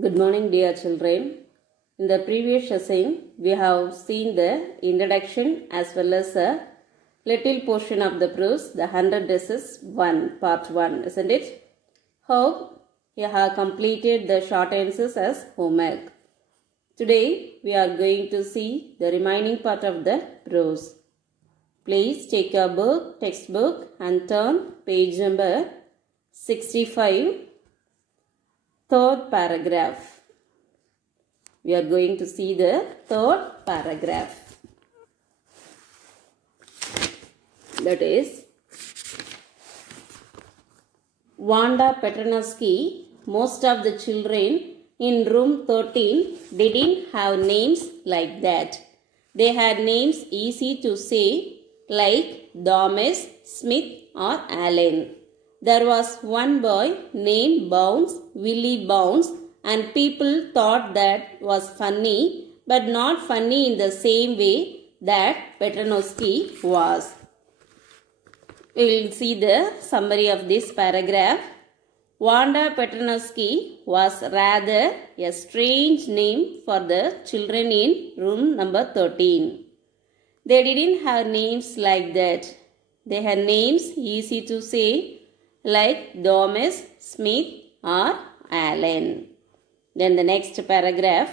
Good morning, dear children. In the previous session, we have seen the introduction as well as a little portion of the proofs, the 100 Dresses 1, part 1, isn't it? Hope you have completed the short answers as homework. Today, we are going to see the remaining part of the prose. Please take your book, textbook and turn page number 65. Third paragraph. We are going to see the third paragraph. That is, Wanda Petronovsky, most of the children in room 13 didn't have names like that. They had names easy to say like Thomas, Smith or Allen. There was one boy named Bounce, Willie Bounce, and people thought that was funny, but not funny in the same way that Petronovsky was. We will see the summary of this paragraph. Wanda Petronovsky was rather a strange name for the children in room number 13. They didn't have names like that. They had names easy to say like Thomas, Smith or Allen. Then the next paragraph.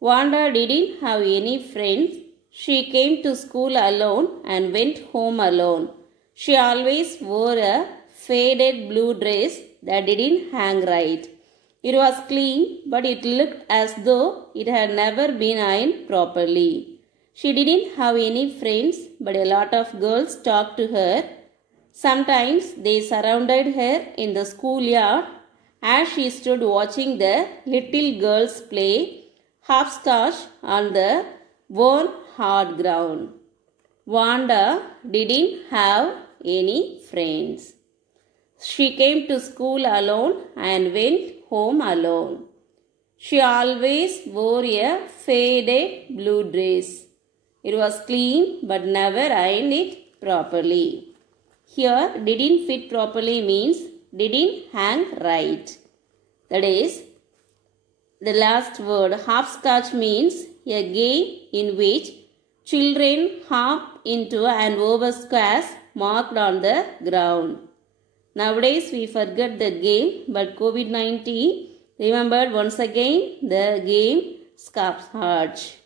Wanda didn't have any friends. She came to school alone and went home alone. She always wore a faded blue dress that didn't hang right. It was clean, but it looked as though it had never been ironed properly. She didn't have any friends, but a lot of girls talked to her. Sometimes they surrounded her in the schoolyard as she stood watching the little girls play hopscotch on the worn hard ground. Wanda didn't have any friends. She came to school alone and went home alone. She always wore a faded blue dress. It was clean but never ironed it properly. Here, didn't fit properly means didn't hang right. That is, the last word hopscotch means a game in which children hop into and over squares marked on the ground. Nowadays, we forget the game, but COVID-19 remembered once again the game hopscotch.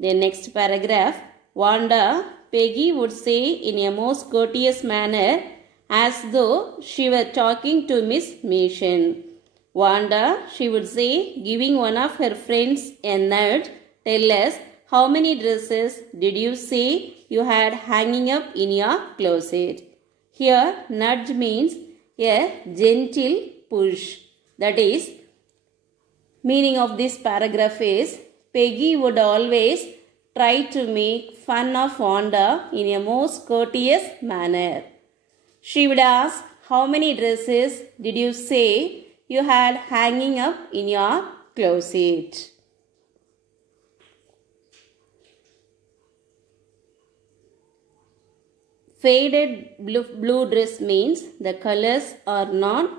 The next paragraph, Wanda, Peggy would say in a most courteous manner as though she were talking to Miss Mason. Wanda, she would say, giving one of her friends a nudge, tell us, how many dresses did you say you had hanging up in your closet? Here, nudge means a gentle push. That is, meaning of this paragraph is, Peggy would always try to make fun of Wanda in a most courteous manner. She would ask, how many dresses did you say you had hanging up in your closet? Faded blue dress means the colors are not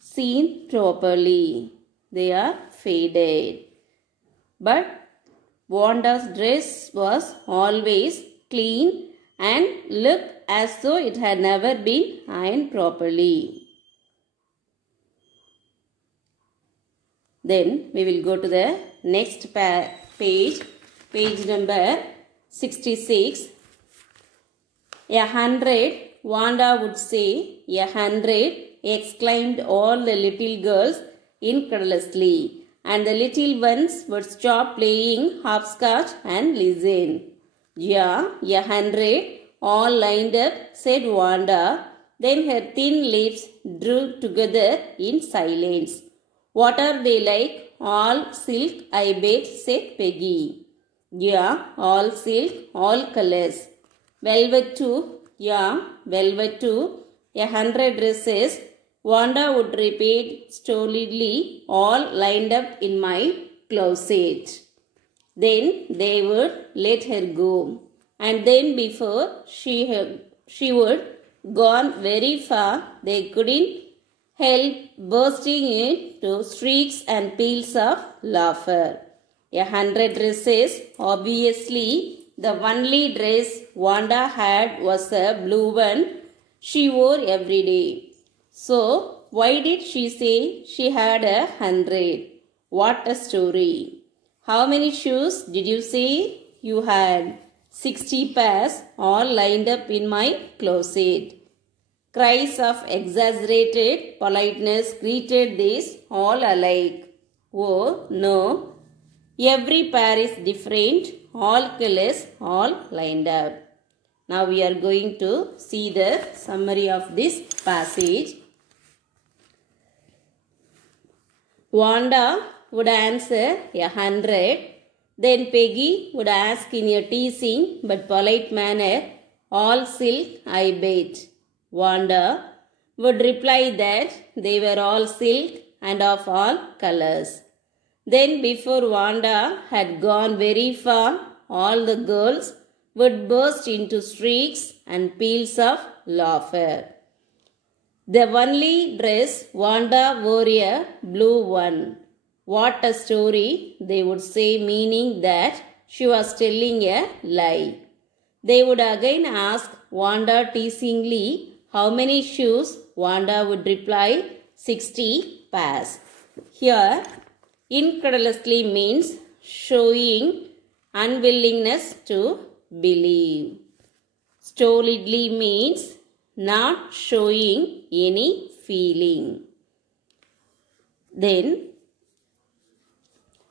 seen properly. They are faded. But Wanda's dress was always clean and looked as though it had never been ironed properly. Then we will go to the next page number 66. 100, Wanda would say, 100, exclaimed all the little girls incredulously. And the little ones would stop playing hopscotch and listen. Yeah, 100, all lined up, said Wanda. Then her thin lips drew together in silence. What are they like? All silk, I bet, said Peggy. Yeah, all silk, all colors. Velvet too. Yeah, velvet too. 100 dresses. Wanda would repeat stolidly, all lined up in my closet. Then they would let her go. And then before she would gone very far, they couldn't helped bursting into shrieks and peals of laughter. 100 dresses. Obviously, the only dress Wanda had was a blue one she wore every day. So, why did she say she had 100? What a story. How many shoes did you say you had? 60 pairs, all lined up in my closet. Cries of exaggerated politeness greeted these all alike. Oh no, every pair is different, all colors, all lined up. Now we are going to see the summary of this passage. Wanda would answer 100. Then Peggy would ask in a teasing but polite manner, all silk, I bet. Wanda would reply that they were all silk and of all colors. Then before Wanda had gone very far, all the girls would burst into shrieks and peals of laughter. The only dress Wanda wore a blue one. What a story, they would say, meaning that she was telling a lie. They would again ask Wanda teasingly how many shoes. Wanda would reply 60 pairs. Here, incredulously means showing unwillingness to believe. Stolidly means not showing any feeling. Then,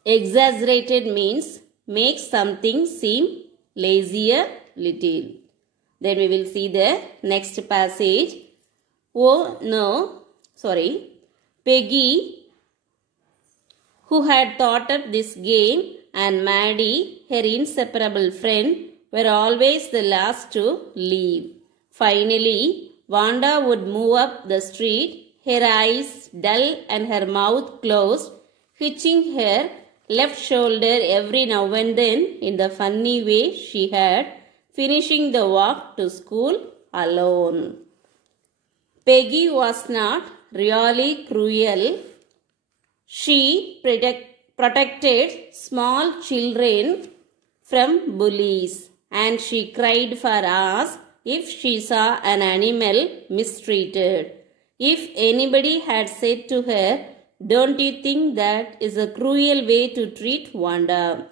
exaggerated means make something seem lazier little. Then we will see the next passage. Peggy, who had thought up this game, and Maddie, her inseparable friend, were always the last to leave. Finally, Wanda would move up the street, her eyes dull and her mouth closed, hitching her left shoulder every now and then in the funny way she had, finishing the walk to school alone. Peggy was not really cruel. She protected small children from bullies, and she cried for hours if she saw an animal mistreated. If anybody had said to her, "Don't you think that is a cruel way to treat Wanda?"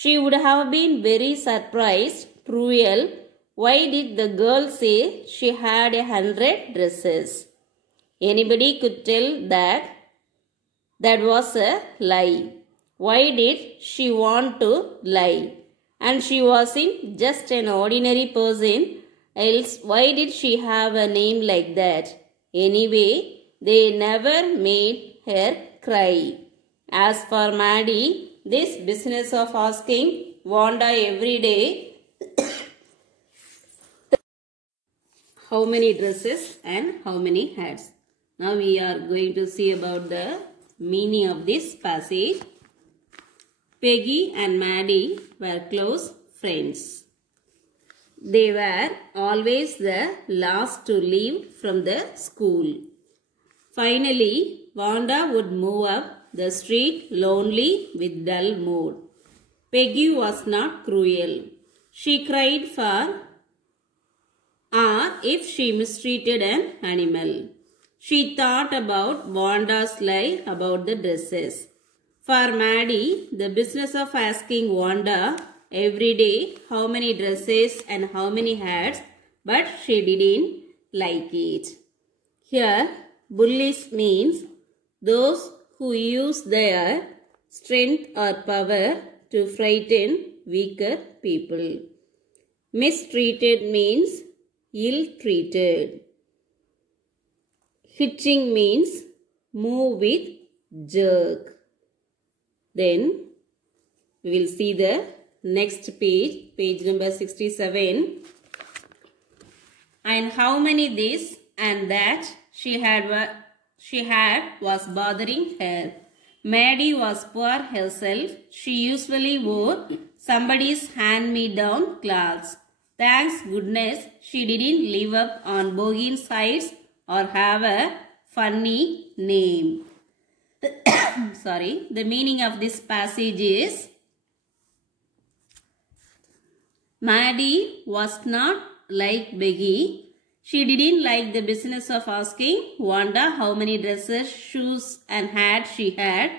she would have been very surprised. Cruel? Why did the girl say she had 100 dresses? Anybody could tell that that was a lie. Why did she want to lie? And she wasn't just an ordinary person, else why did she have a name like that? Anyway, they never made her cry. As for Maddie, this business of asking Wanda every day how many dresses and how many hats. Now we are going to see about the meaning of this passage. Peggy and Maddie were close friends. They were always the last to leave from the school. Finally, Wanda would move up the street lonely with dull mood. Peggy was not cruel. She cried for or if she mistreated an animal. She thought about Wanda's lie about the dresses. For Maddie, the business of asking Wanda every day how many dresses and how many hats, but she didn't like it. Here, bullies means those who use their strength or power to frighten weaker people. Mistreated means ill-treated. Hitching means move with jerk. Then we will see the next page, page number 67. And how many this and that she had was bothering her. Maddie was poor herself. She usually wore somebody's hand-me-down clothes. Thanks goodness she didn't live up on boggin sides or have a funny name. The meaning of this passage is, Maddie was not like Peggy. She didn't like the business of asking Wanda how many dresses, shoes and hats she had.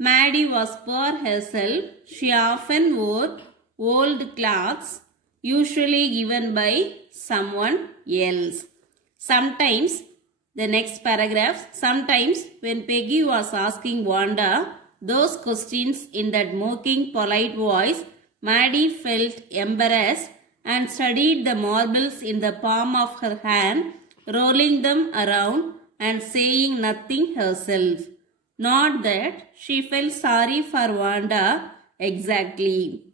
Maddie was poor herself. She often wore old clothes, usually given by someone else. Sometimes, the next paragraph, sometimes when Peggy was asking Wanda those questions in that mocking, polite voice, Maddie felt embarrassed and studied the marbles in the palm of her hand, rolling them around and saying nothing herself. Not that she felt sorry for Wanda exactly.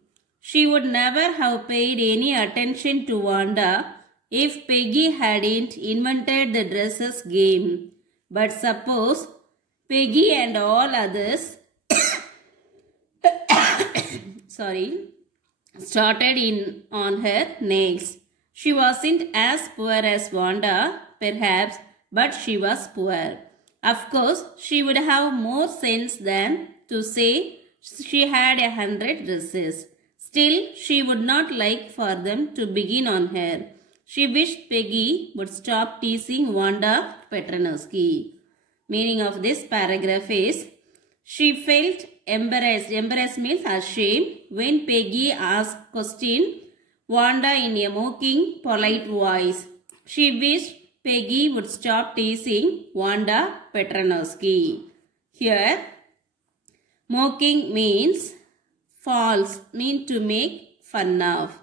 She would never have paid any attention to Wanda if Peggy hadn't invented the dresses game. But suppose Peggy and all others started in on her next. She wasn't as poor as Wanda, perhaps, but she was poor. Of course, she would have more sense than to say she had 100 dresses. Still, she would not like for them to begin on her. She wished Peggy would stop teasing Wanda Petronovsky. Meaning of this paragraph is, she felt embarrassed. Embarrassed means ashamed when Peggy asked question Wanda in a mocking, polite voice. She wished Peggy would stop teasing Wanda Petronovsky. Here, mocking means false, means to make fun of.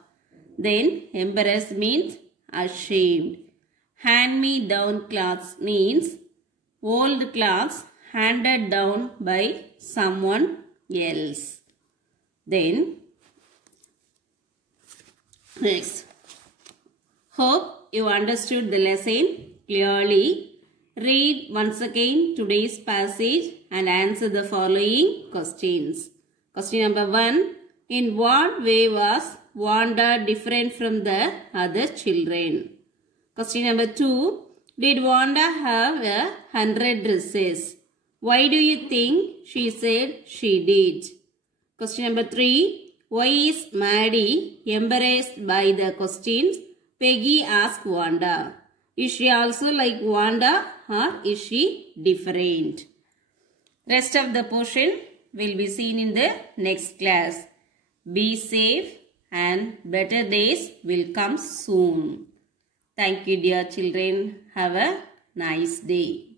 Then, embarrassed means ashamed. Hand-me-down clothes means old clothes handed down by someone else. Then, next. Hope you understood the lesson clearly. Read once again today's passage and answer the following questions. Question number 1. In what way was Wanda different from the other children? Question number 2. Did Wanda have 100 dresses? Why do you think she said she did? Question number 3. Why is Maddie embarrassed by the questions Peggy asked Wanda? Is she also like Wanda or is she different? Rest of the portion will be seen in the next class. Be safe and better days will come soon. Thank you, dear children. Have a nice day.